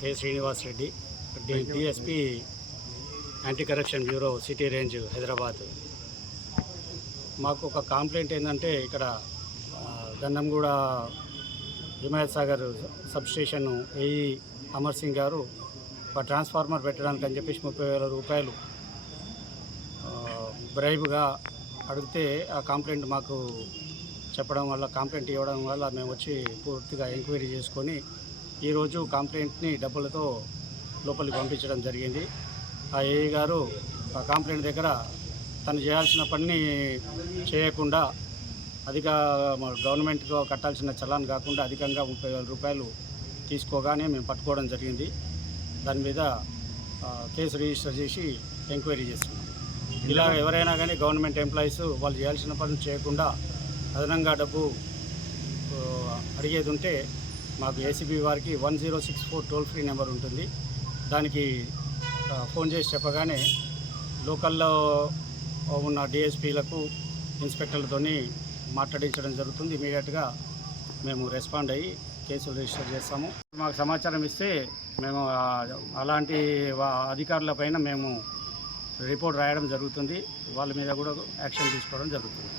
K Srinivas Reddy, DSP anti corruption bureau city range Hyderabad. మాకు ఒక complaint ఏంటంటే ఇక్కడ గంధంగూడ హిమాయత్ సాగర్ సబ్స్టేషన్ ఏఈ అమర్ సింగ్ గారు ఒక ట్రాన్స్ఫార్మర్ పెట్టడానికి అని చెప్పేసి 30,000 రూపాయలు బ్రైబ్గా అడిగితే ఆ కంప్లైంట్ మాకు చెప్పడం వల్ల, కంప్లైంట్ ఇవ్వడం వల్ల మేము వచ్చి పూర్తిగా ఎంక్వైరీ చేసుకొని ఈరోజు కంప్లైంట్ని డబ్బులతో లోపలికి పంపించడం జరిగింది. ఆ ఏఈ గారు ఆ కంప్లైంట్ దగ్గర తను చేయాల్సిన పని చేయకుండా గవర్నమెంట్కి కట్టాల్సిన చలాన్ కాకుండా అధికంగా 30,000 రూపాయలు తీసుకోగానే మేము పట్టుకోవడం జరిగింది. దాని మీద కేసు రిజిస్టర్ చేసి ఎంక్వైరీ చేస్తున్నాం. ఇలా ఎవరైనా కానీ గవర్నమెంట్ ఎంప్లాయీస్ వాళ్ళు చేయాల్సిన పని చేయకుండా అదనంగా డబ్బు అడిగేది ఉంటే మాకు ఏసీబీ వారికి 1064 టోల్ ఫ్రీ నెంబర్ ఉంటుంది. దానికి ఫోన్ చేసి చెప్పగానే లోకల్లో ఉన్న డిఎస్పీలకు ఇన్స్పెక్టర్లతోని మాట్లాడించడం జరుగుతుంది. ఇమీడియట్గా మేము రెస్పాండ్ అయ్యి కేసులు రిజిస్టర్ చేస్తాము. మాకు సమాచారం ఇస్తే మేము అలాంటి అధికారుల పైన మేము రిపోర్ట్ రాయడం జరుగుతుంది. వాళ్ళ మీద కూడా యాక్షన్ తీసుకోవడం జరుగుతుంది.